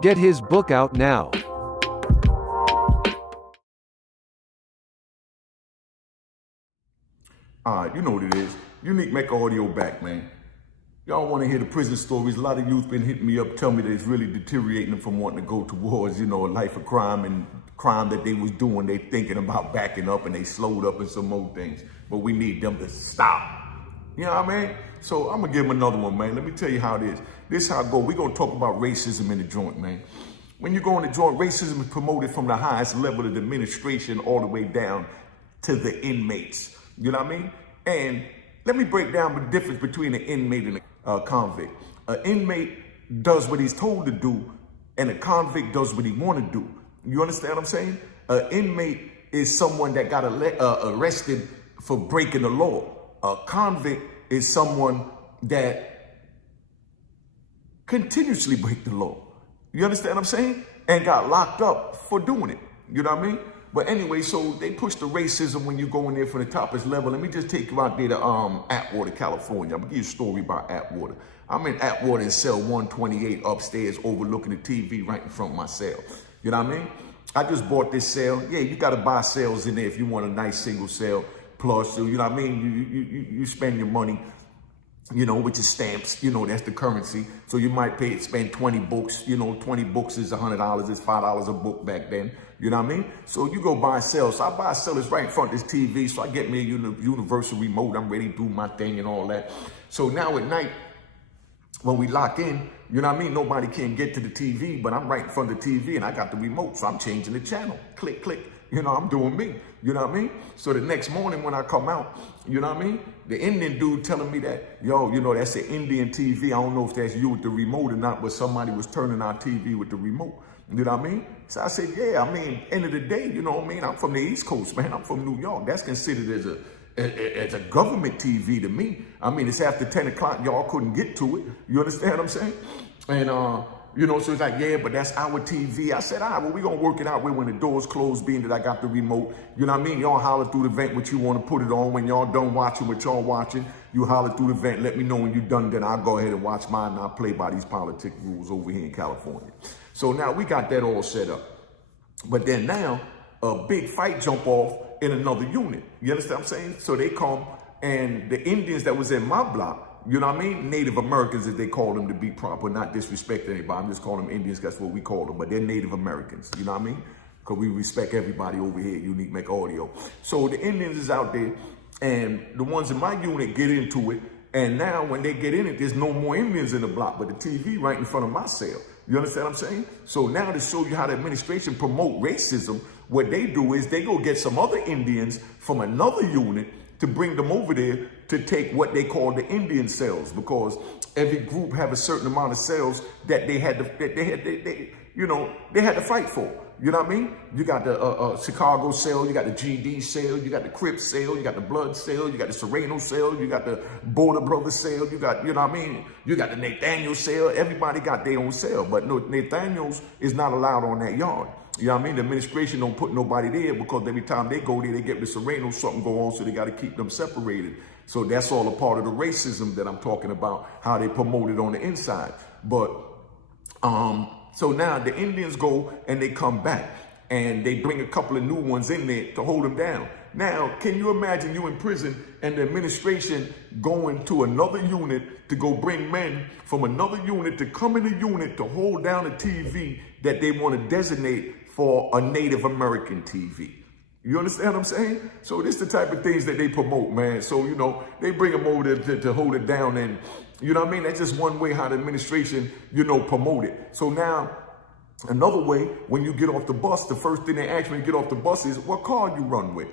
Get his book out now. You know what it is. Unique Mecca Audio back, man. Y'all want to hear the prison stories. A lot of youth been hitting me up, tell me that it's really deteriorating them from wanting to go towards, a life of crime and crime that they was doing. They thinking about backing up and they slowed up and some more things. But we need them to stop. You know what I mean? So I'm going to give them another one, man. Let me tell you how it is. This is how it go. We're going to talk about racism in the joint, man. When you go in the joint, racism is promoted from the highest level of the administration all the way down to the inmates. You know what I mean? And let me break down the difference between an inmate and a convict. An inmate does what he's told to do, and a convict does what he want to do. You understand what I'm saying? An inmate is someone that got arrested for breaking the law. A convict is someone that continuously break the law. You understand what I'm saying? And got locked up for doing it. You know what I mean? But anyway, so they push the racism when you go in there for the toppest level. Let me just take you out there to Atwater, California. I'm gonna give you a story about Atwater. I'm in Atwater in cell 128 upstairs overlooking the TV right in front of my cell. You know what I mean? I just bought this cell. Yeah, you gotta buy cells in there if you want a nice single cell plus. So, you know what I mean? You spend your money, with your stamps, that's the currency. So you might spend 20 books, 20 books is $100, it's $5 a book back then. You know what I mean? So you go buy a cell. So I buy a cell that's right in front of this TV. So I get me a universal remote. I'm ready to do my thing and all that. So now at night, when we lock in, you know what I mean? Nobody can get to the TV, but I'm right in front of the TV and I got the remote. So I'm changing the channel. Click, click. I'm doing me. You know what I mean? So the next morning when I come out, you know what I mean? The Indian dude telling me that, that's an Indian TV. I don't know if that's you with the remote or not, but somebody was turning our TV with the remote. You know what I mean? So I said, yeah, end of the day, you know what I mean? I'm from the East Coast, man. I'm from New York. That's considered as a government TV to me. I mean, it's after 10 o'clock. Y'all couldn't get to it. You understand what I'm saying? And, so it's like, yeah, but that's our TV. I said, all right, well, we're going to work it out when the doors close, being that I got the remote. You know what I mean? Y'all holler through the vent what you want to put it on. When y'all done watching what y'all watching, you holler through the vent. Let me know when you're done. Then I'll go ahead and watch mine, and I'll play by these politic rules over here in California. So now we got that all set up. But then now, a big fight jump off in another unit. You understand what I'm saying? So they come, and the Indians that was in my block, you know what I mean? Native Americans, as they call them, to be proper, not disrespect anybody. I'm just calling them Indians. That's what we call them. But they're Native Americans. You know what I mean? Because we respect everybody over here at Unique Mecca Audio. So the Indians is out there, and the ones in my unit get into it. And now when they get in it, there's no more Indians in the block, but the TV right in front of my cell. You understand what I'm saying? So now to show you how the administration promote racism, what they do is they go get some other Indians from another unit to bring them over there to take what they call the Indian cells, because every group have a certain amount of cells that they had to fight for. You know what I mean? You got the Chicago cell, you got the GD cell, you got the Crip cell, you got the Blood cell, you got the Serrano cell, you got the Border Brothers cell, you got, you know what I mean? You got the Nathaniel cell. Everybody got their own cell, but no, Nathaniel's is not allowed on that yard. You know what I mean? The administration don't put nobody there because every time they go there, they get the Serrano, something go on, so they got to keep them separated. So that's all a part of the racism that I'm talking about, how they promote it on the inside. But so now the Indians go and they come back and they bring a couple of new ones in there to hold them down. Now, can you imagine you in prison and the administration going to another unit to go bring men from another unit to come in the unit to hold down a TV that they want to designate for a Native American TV? You understand what I'm saying? So this is the type of things that they promote, man. So, they bring them over to hold it down. And, you know what I mean? That's just one way how the administration, promote it. So now, another way, when you get off the bus, the first thing they ask when you get off the bus is, what car you run with?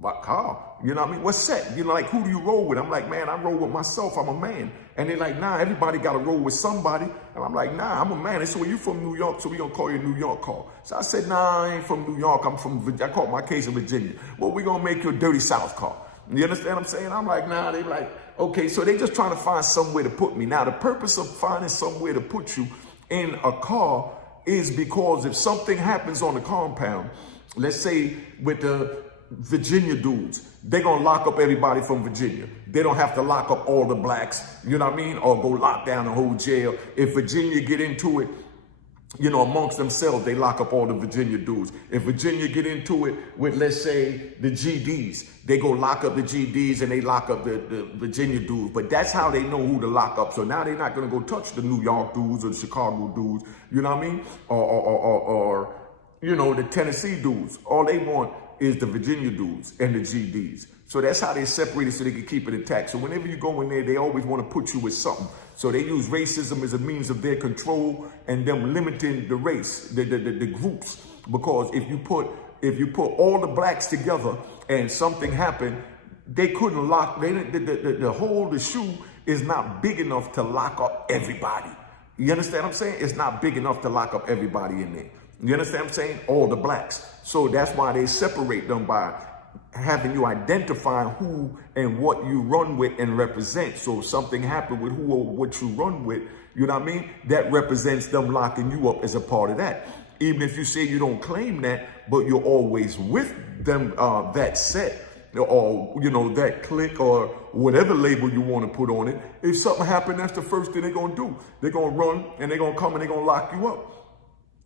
What car? You know what I mean? What's set? Like, who do you roll with? I'm like, man, I roll with myself. I'm a man. And they're like, nah, everybody got to roll with somebody. And I'm like, nah, I'm a man. They said, well, you from New York, so we going to call you a New York car. So I said, nah, I ain't from New York. I'm from Virginia. I caught my case in Virginia. Well, we going to make you a dirty South car. You understand what I'm saying? I'm like, nah. They like, okay, so they just trying to find somewhere to put me. Now, the purpose of finding somewhere to put you in a car is because if something happens on the compound, let's say with the Virginia dudes, they're going to lock up everybody from Virginia. They don't have to lock up all the blacks, you know what I mean? Or go lock down the whole jail. If Virginia get into it, you know, amongst themselves, they lock up all the Virginia dudes. If Virginia get into it with, let's say, the GDs, they go lock up the GDs and they lock up the Virginia dudes. But that's how they know who to lock up. So now they're not going to go touch the New York dudes or the Chicago dudes, you know what I mean? Or you know, the Tennessee dudes. All they want is the Virginia dudes and the GDs. So that's how they separate it so they can keep it intact. So whenever you go in there, they always want to put you with something. So they use racism as a means of their control and them limiting the race, the groups. Because if you put all the blacks together and something happened, they couldn't lock, the shoe is not big enough to lock up everybody. You understand what I'm saying? It's not big enough to lock up everybody in there. You understand what I'm saying? All the blacks. So that's why they separate them by having you identify who and what you run with and represent. So if something happened with who or what you run with, you know what I mean? That represents them locking you up as a part of that. Even if you say you don't claim that, but you're always with them, that set or, you know, that clique or whatever label you want to put on it. If something happened, that's the first thing they're going to do. They're going to run and they're going to come and they're going to lock you up.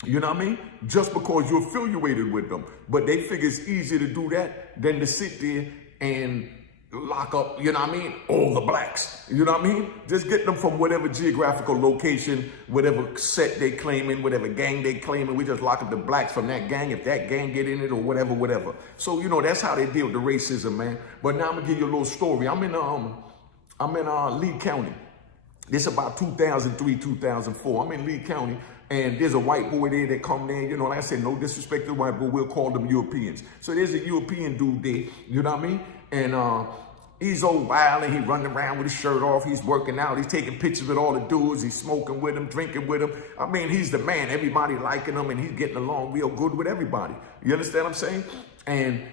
You know what I mean? Just because you're affiliated with them. But they figure it's easier to do that than to sit there and lock up, you know what I mean, all the blacks. You know what I mean? Just get them from whatever geographical location, whatever set they claiming, whatever gang they claiming. We just lock up the blacks from that gang if that gang get in it or whatever. So, you know, that's how they deal with the racism, man. But now I'm going to give you a little story. I'm in Lee County. This is about 2003, 2004. I'm in Lee County. And there's a white boy there that come there, you know, like I said, no disrespect to the white boy, we'll call them Europeans. So there's a European dude there, you know what I mean? And he's all wild and he running around with his shirt off, he's working out, he's taking pictures with all the dudes, he's smoking with them, drinking with them. I mean, he's the man, everybody liking him and he's getting along real good with everybody. You understand what I'm saying? And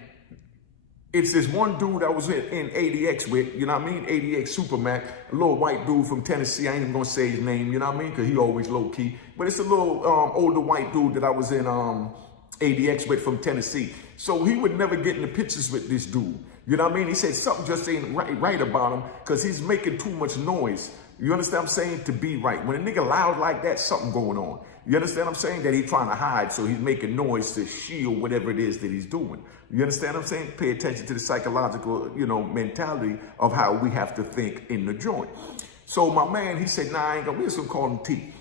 it's this one dude I was in ADX with, you know what I mean? ADX Supermax, a little white dude from Tennessee. I ain't even gonna say his name, you know what I mean? Cause he always low key. But it's a little older white dude that I was in ADX with from Tennessee. So he would never get in the pictures with this dude. You know what I mean? He said something just ain't right about him because he's making too much noise. You understand what I'm saying? To be right. When a nigga loud like that, something going on. You understand what I'm saying? That he's trying to hide, so he's making noise to shield whatever it is that he's doing. You understand what I'm saying? Pay attention to the psychological, you know, mentality of how we have to think in the joint. So my man, he said, nah, I ain't gonna, we're just gonna call him T.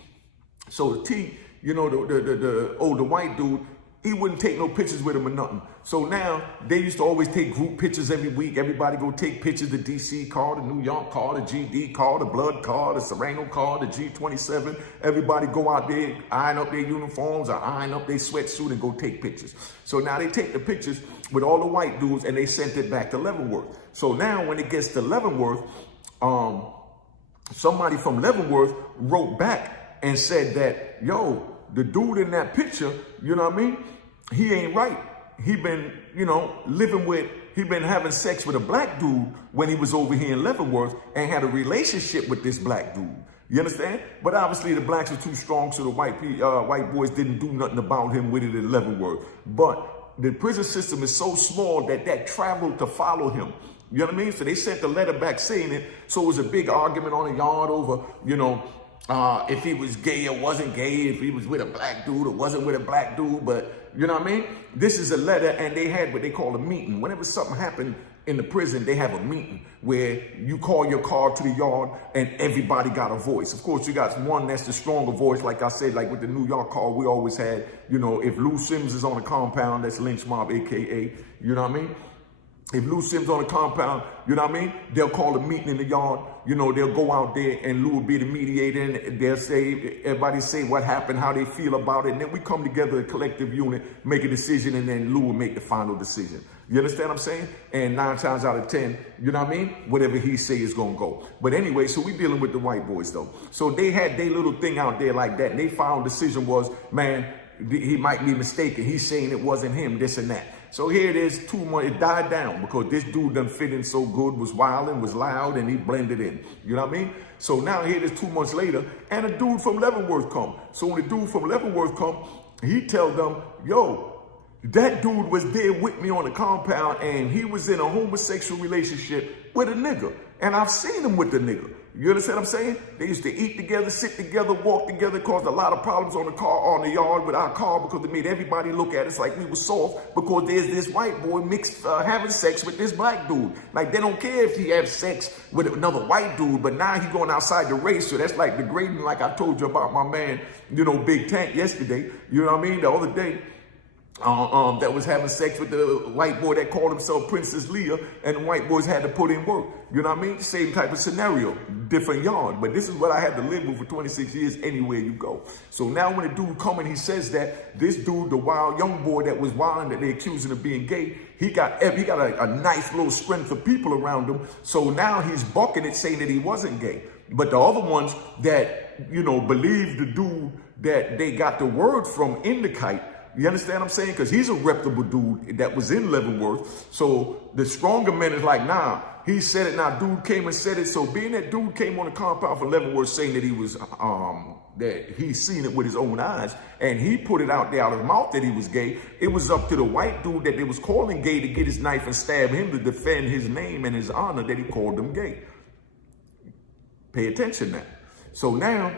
So the T, you know, the older white dude, he wouldn't take no pictures with him or nothing. So now they used to always take group pictures every week. Everybody go take pictures, the DC car, the New York car, the GD car, the Blood car, the Serrano car, the G27. Everybody go out there, iron up their uniforms or iron up their sweatsuit and go take pictures. So now they take the pictures with all the white dudes and they sent it back to Leavenworth. So now when it gets to Leavenworth, somebody from Leavenworth wrote back and said that, yo, the dude in that picture, you know what I mean? He ain't right. He been, you know, he been having sex with a black dude when he was over here in Leavenworth and had a relationship with this black dude. You understand? But obviously the blacks were too strong, so the white boys didn't do nothing about him with it in Leavenworth. But the prison system is so small that traveled to follow him. You know what I mean? So they sent the letter back saying it. So it was a big argument on the yard over, you know, if he was gay or wasn't gay, if he was with a black dude or wasn't with a black dude. But you know what I mean? This is a letter, and they had what they call a meeting. Whenever something happened in the prison, they have a meeting where you call your car to the yard and everybody got a voice. Of course, you got one that's the stronger voice. Like I said, like with the New York car, we always had, you know, if Lou Sims is on a compound, that's Lynch Mob, AKA, you know what I mean? If Lou Sims on a compound, you know what I mean? They'll call a meeting in the yard. You know, they'll go out there and Lou will be the mediator and they'll say, everybody say what happened, how they feel about it. And then we come together, a collective unit, make a decision, and then Lou will make the final decision. You understand what I'm saying? And 9 times out of 10, you know what I mean? Whatever he say is going to go. But anyway, so we dealing with the white boys though. So they had their little thing out there like that. And their final decision was, man, he might be mistaken. He's saying it wasn't him, this and that. So here it is, 2 months, it died down because this dude done fit in so good, was wild and was loud, and he blended in. You know what I mean? So now here it is 2 months later, and a dude from Leavenworth come. So when the dude from Leavenworth come, he tell them, yo, That dude was there with me on the compound, and he was in a homosexual relationship with a nigga. And I've seen him with the nigga. You understand what I'm saying? They used to eat together, sit together, walk together, caused a lot of problems on the yard with our car, because it made everybody look at us like we were soft, because there's this white boy mixed having sex with this black dude. Like, they don't care if he has sex with another white dude, but now he going outside the race. So that's like degrading, like I told you about my man, Big Tank yesterday. You know what I mean? The other day. That was having sex with the white boy that called himself Princess Leia, and the white boys had to put in work. You know what I mean? Same type of scenario, different yard. But this is what I had to live with for 26 years anywhere you go. So now when a dude come and he says that this dude, the wild young boy that was wilding, that they accusing of being gay, he got a nice little strength of people around him. So now he's bucking it, saying that he wasn't gay. But the other ones that, believe the dude that they got the word from in the kite, you understand what I'm saying? Because he's a reputable dude that was in Leavenworth. So the stronger men is like, nah, he said it. Now, dude came and said it. So being that dude came on the compound for Leavenworth saying that he was, that he seen it with his own eyes, and he put it out there out of his mouth that he was gay, it was up to the white dude that they was calling gay to get his knife and stab him to defend his name and his honor that he called them gay. Pay attention now. So now,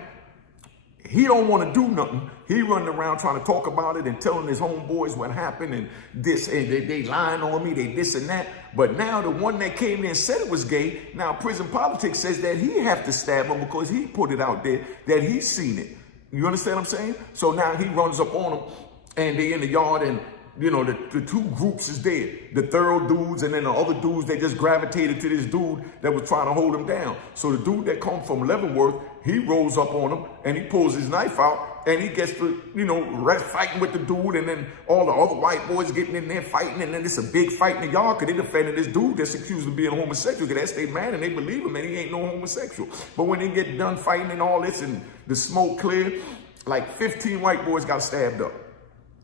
he don't want to do nothing. He running around trying to talk about it and telling his homeboys what happened and this, and they lying on me, they this and that. But now the one that came in and said it was gay, now prison politics says that he have to stab him because he put it out there that he's seen it. You understand what I'm saying? So now he runs up on them, and they in the yard, and the two groups is there. The thorough dudes and then the other dudes, they just gravitated to this dude that was trying to hold him down. So the dude that come from Leavenworth, he rolls up on him and he pulls his knife out and he gets to, fighting with the dude, and then all the other white boys getting in there fighting, and then it's a big fight in the yard because they defending this dude that's accused of being homosexual, because that's their man and they believe him and he ain't no homosexual. But when they get done fighting and all this and the smoke clear, like 15 white boys got stabbed up.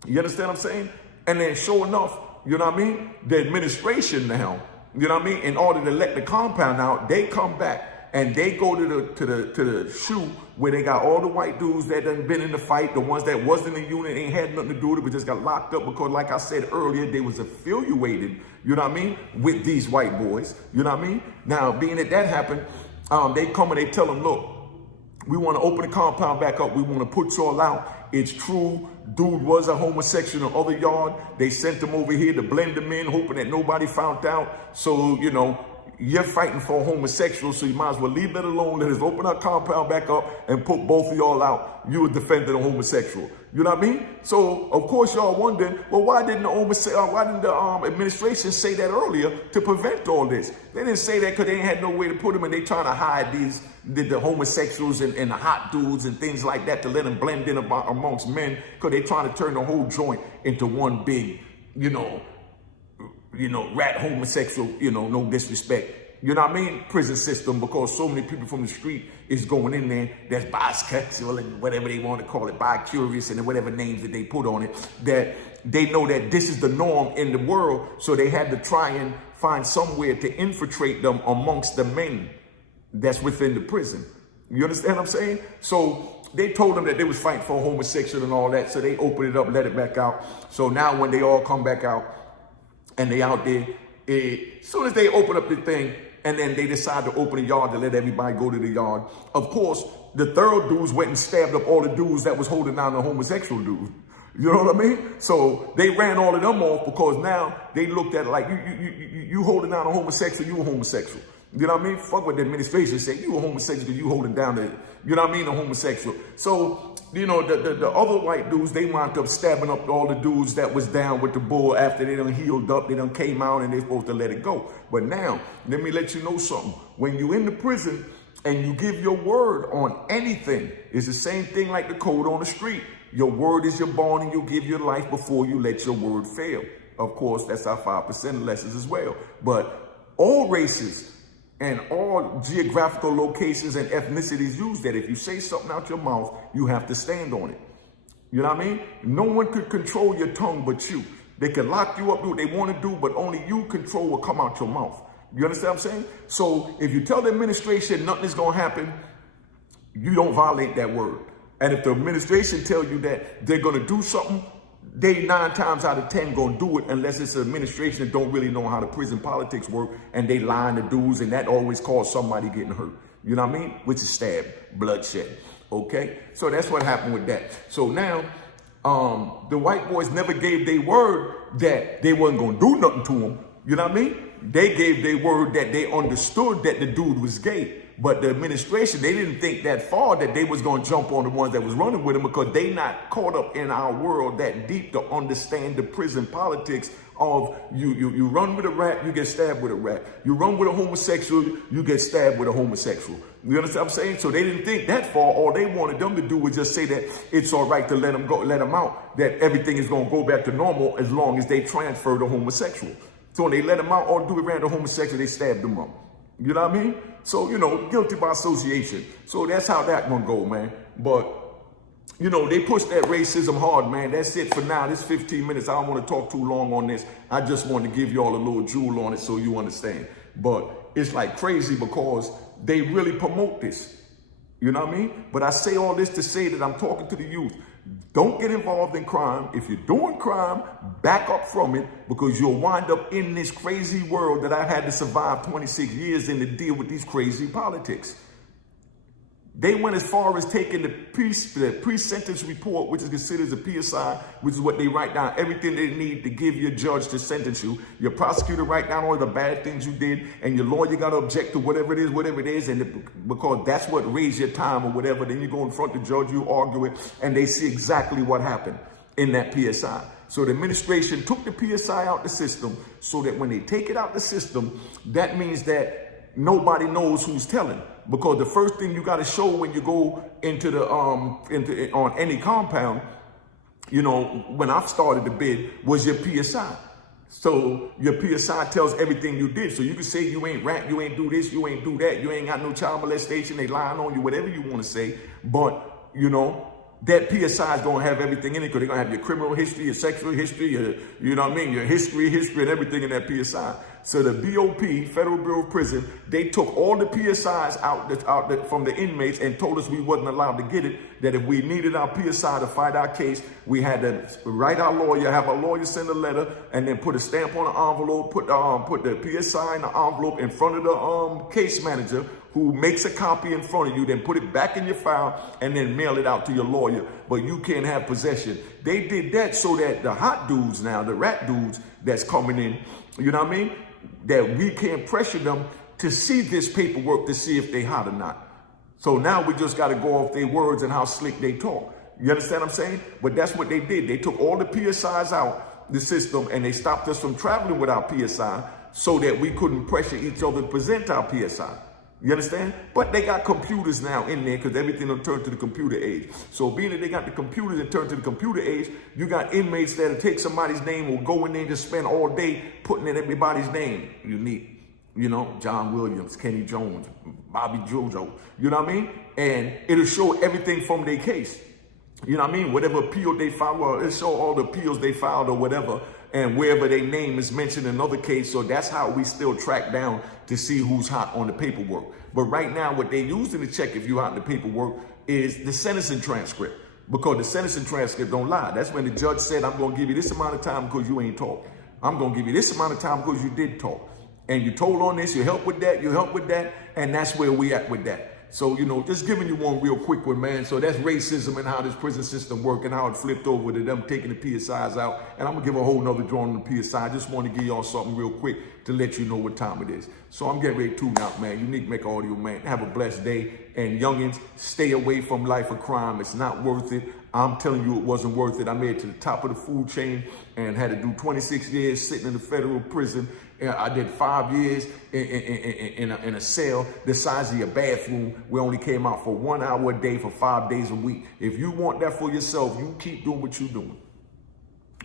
You understand what I'm saying? And then sure enough, the administration now, in order to let the compound out, they come back and they go to the shoe where they got all the white dudes that done been in the fight, the ones that wasn't in the unit, ain't had nothing to do with it, but just got locked up because, like I said earlier, they was affiliated, with these white boys, Now, being that happened, they come and they tell them, look, we want to open the compound back up. We want to put y'all out. It's true. Dude was a homosexual in the other yard. They sent him over here to blend him in, hoping that nobody found out. So, you're fighting for a homosexual, so you might as well leave that alone. Let us open our compound back up and put both of y'all out. You were defending a homosexual. You know what I mean? So, of course, y'all wondering, well, why didn't the administration say that earlier to prevent all this? They didn't say that because they ain't had no way to put them, and they trying to hide the homosexuals and the hot dudes and things like that to let them blend in amongst men, because they trying to turn the whole joint into one big, rat homosexual, no disrespect. You know what I mean? Prison system, because so many people from the street is going in there that's bisexual and whatever they want to call it, bi-curious and whatever names that they put on it, that they know that this is the norm in the world. So they had to try and find somewhere to infiltrate them amongst the men that's within the prison. You understand what I'm saying? So they told them that they was fighting for homosexual and all that. So they opened it up, let it back out. So now when they all come back out and they out there, as soon as they open up the thing, and then they decide to open the yard to let everybody go to the yard. Of course, the thorough dudes went and stabbed up all the dudes that was holding down the homosexual dude. You know what I mean? So they ran all of them off, because now they looked at it like, you holding down a homosexual, you a homosexual. You know what I mean? Fuck what the administration said. You a homosexual, you holding down the, a homosexual. So, the other white dudes, they wound up stabbing up all the dudes that was down with the bull after they done healed up, they done came out, and they supposed to let it go. But now, let me let you know something. When you in the prison and you give your word on anything, it's the same thing like the code on the street. Your word is your bond, and you give your life before you let your word fail. Of course, that's our 5% lessons as well. But all races and all geographical locations and ethnicities use that. If you say something out your mouth, you have to stand on it. You know what I mean? No one could control your tongue but you. They can lock you up, do what they want to do, but only you control what come out your mouth. You understand what I'm saying? So if you tell the administration nothing is going to happen, you don't violate that word. And if the administration tell you that they're going to do something, they 9 times out of 10 gonna do it unless it's an administration that don't really know how the prison politics work, and they lying to dudes, and that always cause somebody getting hurt. You know what I mean? Which is stab, bloodshed. Okay, so that's what happened with that. So now, the white boys never gave their word that they wasn't gonna do nothing to him. You know what I mean? They gave their word that they understood that the dude was gay. But the administration, they didn't think that far that they was going to jump on the ones that was running with him, because they not caught up in our world that deep to understand the prison politics of you run with a rat, you get stabbed with a rat. You run with a homosexual, you get stabbed with a homosexual. You understand what I'm saying? So they didn't think that far. All they wanted them to do was just say that it's all right to let them go, let them out, that everything is going to go back to normal as long as they transfer the homosexual. So when they let them out, all do it ran the homosexual, they stabbed them up. You know what I mean? So, you know, guilty by association. So that's how that one go, man. But, you know, they push that racism hard, man. That's it for now. This 15 minutes. I don't want to talk too long on this. I just want to give y'all a little jewel on it so you understand. But it's like crazy because they really promote this. You know what I mean? But I say all this to say that I'm talking to the youth. Don't get involved in crime. If you're doing crime, back up from it, because you'll wind up in this crazy world that I've had to survive 26 years in to deal with these crazy politics. They went as far as taking the pre-sentence report, which is considered a PSI, which is what they write down, everything they need to give your judge to sentence you. Your prosecutor write down all the bad things you did, and your lawyer got to object to whatever it is, and because that's what raised your time or whatever. Then you go in front of the judge, you argue it, and they see exactly what happened in that PSI. So the administration took the PSI out the system so that when they take it out the system, that means that nobody knows who's telling. Because the first thing you got to show when you go into the on any compound, you know, when I started the bid, was your PSI. So your PSI tells everything you did. So you can say you ain't rap, you ain't do this, you ain't do that, you ain't got no child molestation, they lying on you, whatever you want to say. But, you know, that PSI is going to have everything in it, because they're going to have your criminal history, your sexual history, you know what I mean, your history and everything in that PSI. So the BOP, Federal Bureau of Prison, they took all the PSIs out from the inmates and told us we wasn't allowed to get it, that if we needed our PSI to fight our case, we had to write our lawyer, have our lawyer send a letter, and then put a stamp on the envelope, put the PSI in the envelope in front of the case manager, who makes a copy in front of you, then put it back in your file, and then mail it out to your lawyer. But you can't have possession. They did that so that the hot dudes now, the rat dudes that's coming in, you know what I mean, that we can't pressure them to see this paperwork to see if they hot or not. So now we just got to go off their words and how slick they talk. You understand what I'm saying? But that's what they did. They took all the PSIs out the system, and they stopped us from traveling with our PSI so that we couldn't pressure each other to present our PSI. You understand? But they got computers now in there, because everything will turn to the computer age. So being that they got the computers and turn to the computer age, you got inmates that'll take somebody's name or go in there and just spend all day putting in everybody's name. Unique, you know, John Williams, Kenny Jones, Bobby Jojo, you know what I mean? And it'll show everything from their case. You know what I mean? Whatever appeal they filed, well, it'll show all the appeals they filed or whatever, and wherever their name is mentioned in another case. So that's how we still track down to see who's hot on the paperwork. But right now, what they using to check if you're hot in the paperwork is the sentencing transcript, because the sentencing transcript don't lie. That's when the judge said, I'm going to give you this amount of time because you ain't talk. I'm going to give you this amount of time because you did talk. And you told on this, you help with that, you help with that, and that's where we at with that. So, you know, just giving you one real quick one, man. So that's racism and how this prison system works and how it flipped over to them taking the PSIs out. And I'm going to give a whole nother drawing on the PSI. I just want to give y'all something real quick to let you know what time it is. So I'm getting ready to tune out, man. Unique Mecca Audio, man. Have a blessed day. And youngins, stay away from life of crime. It's not worth it. I'm telling you, it wasn't worth it. I made it to the top of the food chain and had to do 26 years sitting in the federal prison. I did 5 years in a cell the size of your bathroom. We only came out for 1 hour a day for 5 days a week. If you want that for yourself, you keep doing what you're doing.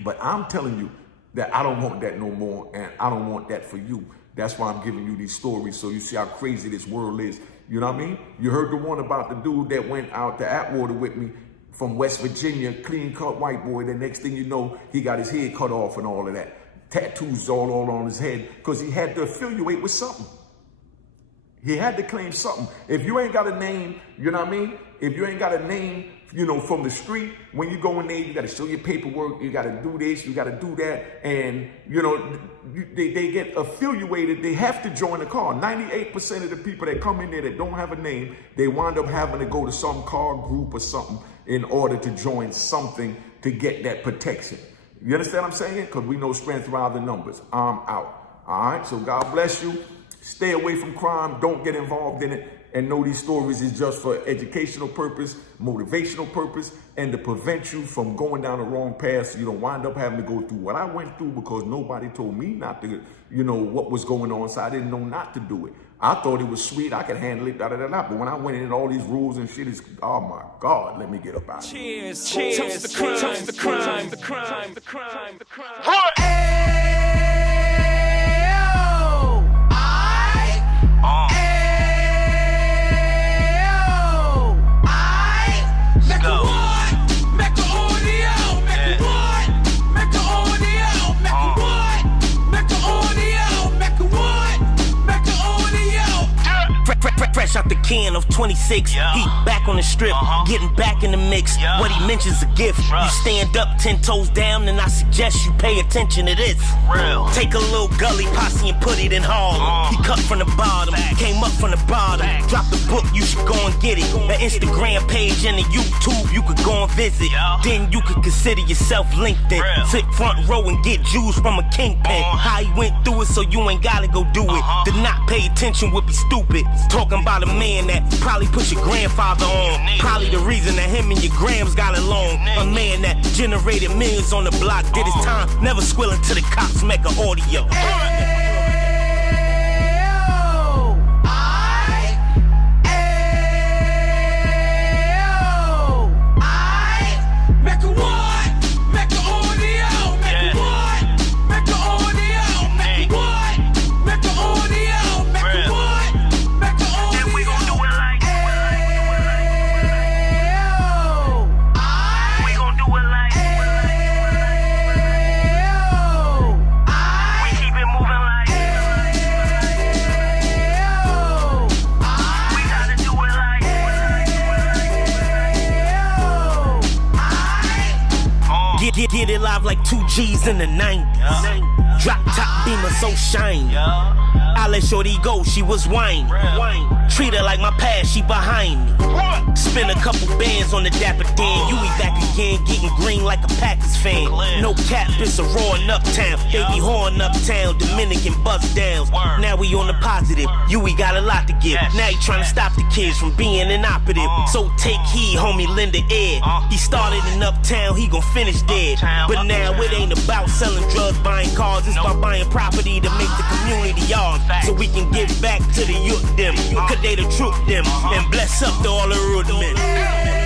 But I'm telling you that I don't want that no more, and I don't want that for you. That's why I'm giving you these stories, so you see how crazy this world is. You know what I mean? You heard the one about the dude that went out to Atwater with me from West Virginia, clean-cut white boy. The next thing you know, he got his head cut off and all of that. Tattoos all on his head, because he had to affiliate with something. He had to claim something. If you ain't got a name, you know what I mean? If you ain't got a name you know, from the street. When you go in there, you got to show your paperwork, you got to do this, you got to do that, and, you know, they get affiliated, they have to join the car. 98% of the people that come in there that don't have a name, they wind up having to go to some car group or something in order to join something to get that protection. You understand what I'm saying? Because we know strength rather than numbers. I'm out. All right, so God bless you. Stay away from crime, don't get involved in it, and know these stories is just for educational purpose, motivational purpose, and to prevent you from going down the wrong path so you don't wind up having to go through what I went through because nobody told me not to, you know, what was going on, so I didn't know not to do it. I thought it was sweet, I could handle it, but when I went in all these rules and shit, it's, oh my God, let me get up out of here. Cheers, cheers, toast the crime, toast the crime, the crime, the crime, the crime. Mecca Audio, Mecca what? Mecca Audio, Mecca what? Mecca Audio, Mecca what? Mecca Audio. Fresh out the can of 26, Yeah. He back on the strip, getting back in the mix. Yeah. What he mentions a gift. Right. You stand up 10 toes down, and I suggest you pay attention to this. Real. Take a little gully posse and put it in Harlem. He cut from the bottom, came up from the bottom. Drop the book, you should go and get it. The Instagram page and the YouTube, you could go and visit. Yeah. Then you could consider yourself LinkedIn. Real. Sit front row and get Jews from a kingpin. How he went through it, so you ain't gotta go do it. To not pay attention would be stupid. Talking about a man that probably put your grandfather on. Probably the reason that him and your grams got along. A man that generated millions on the block, did his time, never squilling to the cops. Mecca Audio. Mecca what? Mecca Audio, Mecca what? Mecca Audio, Mecca what? Mecca Audio, Mecca what? Mecca Audio. And we gon' do it like we gon' do it like we keep it moving like we gotta do it like Get it live like 2 G's in the 90s. Drop top beamer so shiny. I let shorty go, she was whining. Treat her like my past, she behind me. Spin a couple bands on the Dapper Dan. You be back again, getting green like a Packers fan. No cap, it's a roaring uptown. They be horn uptown, Dominican bust downs. Now we on the positive, we got a lot to give. Now he trying to stop the kids from being inoperative. So take heed, homie, lend a ear. He started in uptown, he gon' finish dead. But now it ain't about selling drugs, buying cars. It's about buying property to make the community yours. So we can give back to the youth them. Cause they the truth them. And bless up to all the root men.